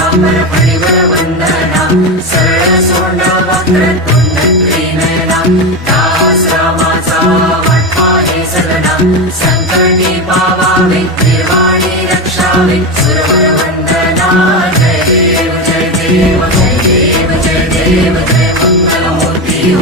परापरपणिवर वंदना सरळ सोंड वक्रतुंड त्रिनयना दास रामाचा वाटपाहे सदना संकटी पावावे निर्वाणी रक्षावे सुरवर वंदना जय देव जय देव जय देव जय देव जय मंगलमूर्ती